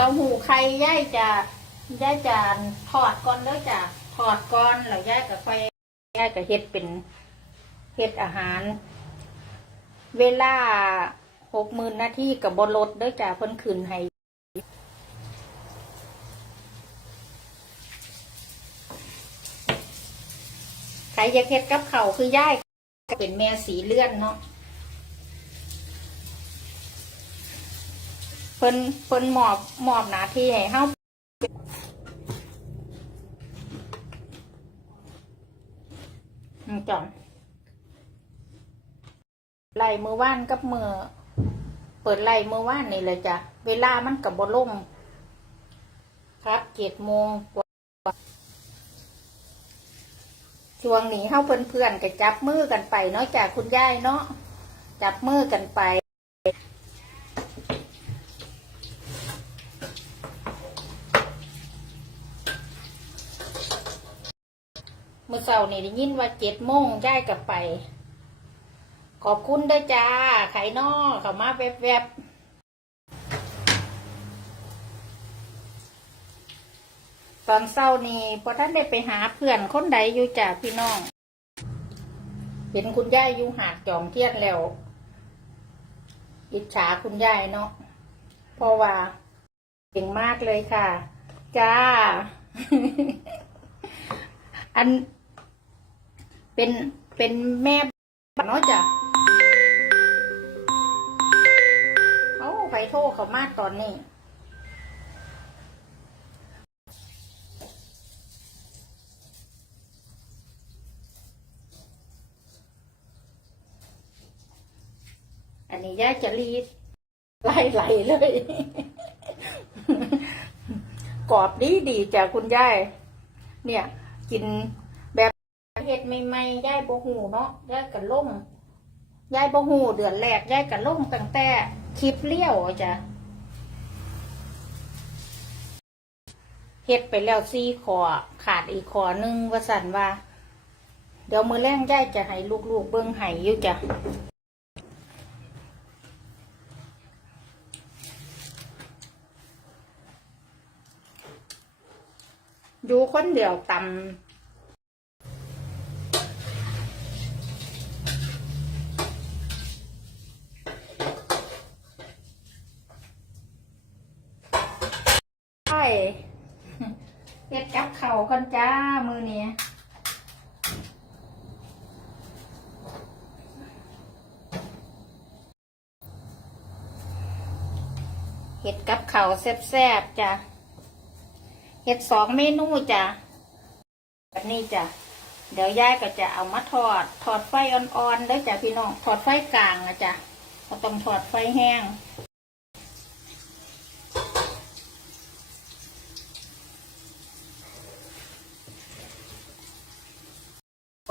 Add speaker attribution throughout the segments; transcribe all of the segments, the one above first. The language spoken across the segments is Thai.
Speaker 1: เต้าหู้ไข่ย่ายจะย่ายจะทอดก่อนเด้อจ้ะทอดก่อนแล้วย่ายก็ค่อยย่ายก็เฮ็ดเป็นเฮ็ดอาหาร เวลาหกหมื่นนาทีกับบลดเด้อจ้ะเพิ่นคืนให้ใครจะเฮ็ดกับเขาคือย่ายเป็นแม่สีเลื่อนเนาะ เพิ่นเพิ่นมอบมอบหน้าที่ให้เฮาอืมจ้ะไล่มือว่านกับมือเปิดไล่มือว่านนี่เลยจ้ะ เวลามันกับบล่มครับเจ็ดโมงกว่าช่วงนี้เฮาเพื่อนๆก็จับมือกันไปเนาะจากคุณยายเนาะจับมือกันไป เมื่อเช้านี่ได้ยินว่าเจ็ดโมงยายกลับไป ขอบคุณด้อจ้า ไข่นอเข้ามาแวบๆตอนเช้านี่พอท่านได้ไปหาเพื่อนคนใดอยู่จ้าพี่น้อง เห็นคุณยายอยู่หาดจอมเทียนแล้ว อิจฉาคุณยายเนาะเพราะว่าเก่งมากเลยค่ะ จ้า อัน เป็นเป็นแม่บ้านเนาะจ้ะเขาไปโทษเขามาตอนนี้อันนี้ย่าจะรีดไล่ไหลเลย กรอบดีดีจ้ะคุณยายเนี่ย กิน เห็ดใหม่ๆย่ายโบหูเนาะย่ายกะล่มย่ายโบหูเดือนแรกย่ายกะล่มตั้งแต่คลิปเลี้ยวจ้ะเฮ็ดไปแล้วซี่ขอขาดอีกขอหนึ่งว่าสันว่า เดี๋ยวมือแรงย่ายจะให้ลูกๆเบิ้งไห้อยู่จ้ะอยู่คนเดียวตำ ใช่เฮ็ดกับเข่ากันจ้า มือนี้เฮ็ดกับเข่าแซ่บๆจ้ะเห็ดสองเมนูจ้ะแบบนี้จ้ะเดี๋ยวยายก็จะเอามาทอด ทอดไฟอ่อนๆเด้อจ้ะพี่น้อง ทอดไฟกลางนะจ้ะเราต้องทอดไฟแห้ง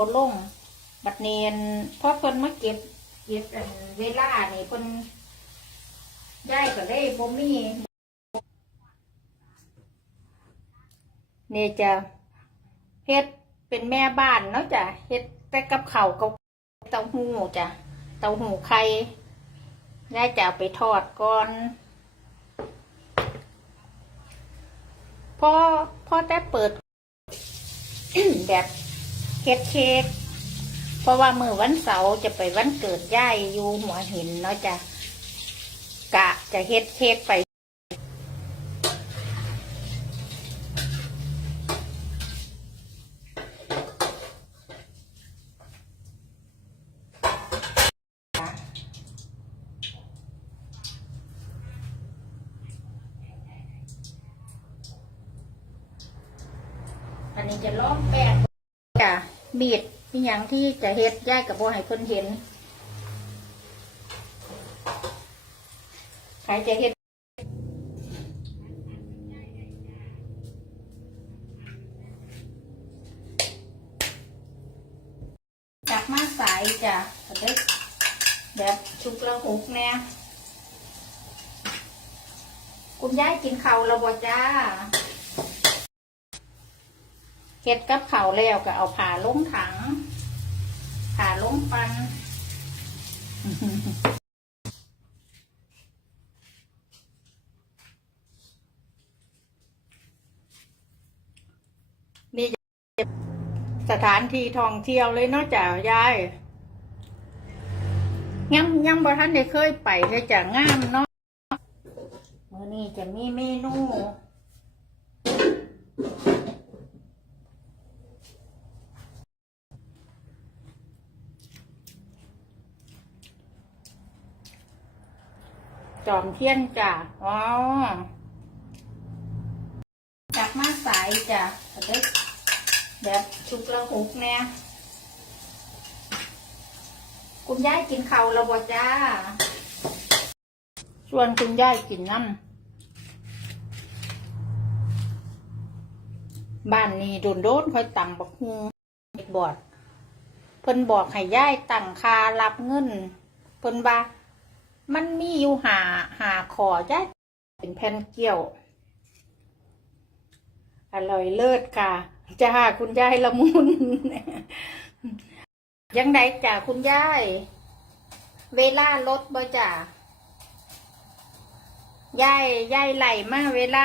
Speaker 1: บนลง บัดเนียนพอเพิ่นมาเก็บเก็บเวลานี่เพิ่นยายก็เลยบ่มีนี่จะเฮ็ดเป็นแม่บ้านเนาะจ้ะเฮ็ดแต่กับเขากับเต้าหู้จ้ะเต้าหู้ไข่ยายจะเอาไปทอดก่อนพอพอแต่เปิดแบบ ฮ็ดเค้กเพราะว่ามือวันเสาร์จะไปวันเกิดย่ายอยู่หัวหินเนาะจ้ะกะจะเฮ็ดเค้กไปอันนี้จะล้อมแป้ง จ้ะมีดมีอย่างที่จะเฮ็ดย่ายกับโบให้เพิ่นเห็นใครจะเฮ็ดจับมาสายจ้ะแบบชุกละหกแน่คุณยายกินเข้าวแล้วบ่จ้า เฮ็ดกับเขาแล้วก็เอาผ่าล้มถัง ผ่าล้มปัน นี่สถานที่ท่องเที่ยวเลยเนาะจ้ายาย ยังยังบ่ท่านได้เคยไปเลยจ้ะงามเนาะมื้อนี้จะมีเมนู จอมเทียนจ้ะอ๋อจากมาสายจ้ะเด็กแบบชุกละหุกเนี่ยคุณยายกินข้าวแล้วบ่จ้าชวนคุณยายกินน้ำบ้านนี้โดนโดนๆค่อยตังบักฮูบอดเพิ่นบอกให้ยายตั้งคารับเงิน เพิ่นว่า มันมีอยู่หาหาขอยายเป็นแผ่นเกี่ยว อร่อยเลิศค่ะ จ้าคุณยายละมุน ยังไงจ้าคุณยาย เวลารถบ่จ้ายายยายไหลมากเวลา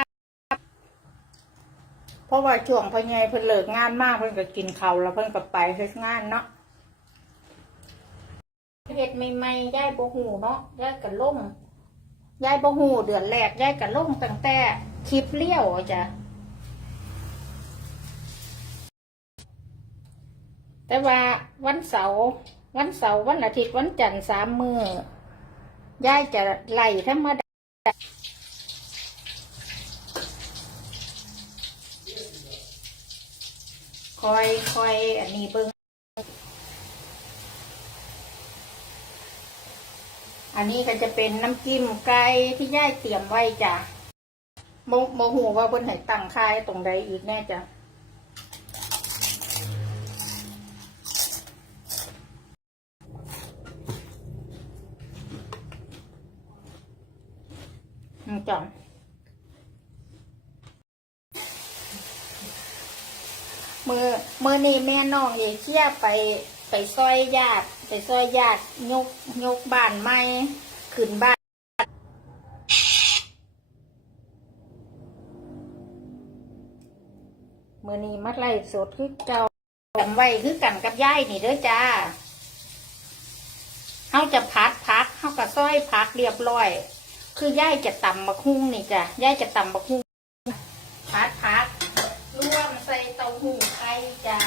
Speaker 1: เพราะว่าช่วงพอใหญ่เพิ่นเลิกงานมากเพิ่นก็กินข้าวแล้วเพิ่นก็ไปเฮ็ดงานเนาะ เฮ็ดใหม่ๆยายบ่ฮู้เนาะยายก็ลงยายบ่ฮู้เดือนแรกยายก็ลงตั้งแต่คลิปเลี้ยวจ้ะแต่ว่าวันเสาร์วันเสาร์วันอาทิตย์วันจันทร์สามมือยายจะไล่ธรรมดาคอยคอยอันนี้เบิ้ง นนี้ก็จะเป็นน้ำจิ้มไก่ที่ยายเตรียมไว้จ้ะโมโมหูว่าเพิ่นให้ตั้งค่ายตรงใดอีกแน่จ้ะอืมจ้ะมือมือนี่แม่น้องเอเชียไปไปซอยญาติ ซอยญาติยกยกบ้านใหม่ขึ้นบ้านเมื่อนี้มัดไล่สดคือเก่าจำไว้คือกันกับย่ายนี่เด้อจ้าเขาจะพัดพักเขาก็ซอยพักเรียบร้อย คือย่ายจะตำบักฮุ้งนี่จ้ะย่ายจะตำบักฮุ้งพัดพักรวมใส่เต้าหู้ไข่จ้า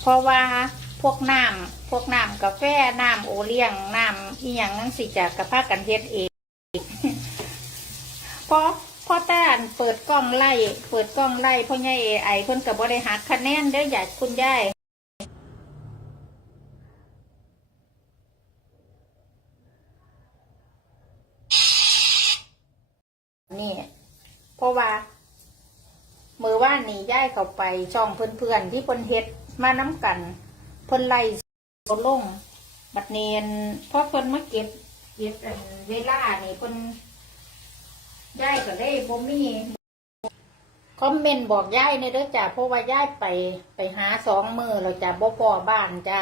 Speaker 1: เพราะว่าพวกน้ำพวกน้ำกาแฟน้ำโอเลี้ยงน้ำอีหยังนั่นสิจ้ะกระพากันเฮ็ดเองเพราะพอแต่อันเปิดกล้องไล่เปิดกล้องไล่พ่อใหญ่เอไอเพิ่นกับ่ได้หักคะแนนเด้ออยากคุณยายนี่เพราะว่า มือว่านนี่ย้ายเข้าไปช่องเพื่อนๆที่เพิ่นเฮ็ดมาน้ำกันเพิ่นไล่ลดลงบัดเนียนพอเพิ่นมาเก็บเก็บเวลานี่เพิ่นย้ายก็เลยบ่มีคอมเมนต์บอกย้ายในเด้อจ้ะเพราะว่าย้ายไปไปหาสองมือเราจะบ่พอบ้านจ้า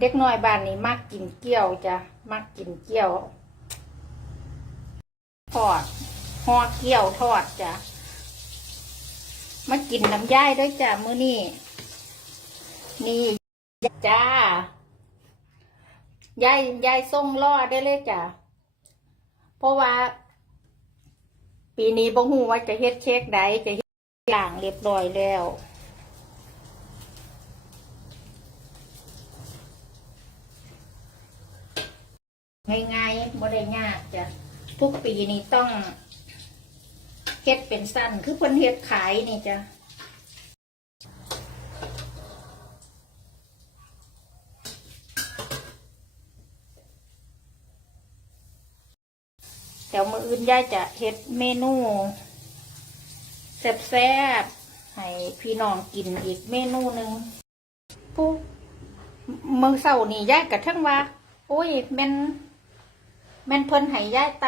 Speaker 1: เด็กน้อยบ้านนี้มักกินเกี๊ยวจ้ะมักกินเกี๊ยว อดห่อเกี๊ยวทอดจ้ะมากินน้ำย่ายด้วยจ้ะมื้อนี้นี่จ้ายายยายส่งล่อได้เลยจ้ะเพราะว่า ปีนี้บ่ฮู้ว่าจะเฮ็ดเช็คใดจะเฮ็ดอย่างเรียบร้อยแล้วง่ายๆบ่ได้ยากจ้ะ ทุกปีนี้ต้องเฮ็ดเป็นสั้น คือเพิ่นเฮ็ดขายนี่จ้ะเดี๋ยวมืออื่นยาจะเฮ็ดเมนูแซ่บๆให้พี่น้องกินอีกเมนูหนึ่งผู้เมืองเศร้านี่ยายกระทั่งว่า โอ้ยแม่นแม่นเพิ่นให้ยายตา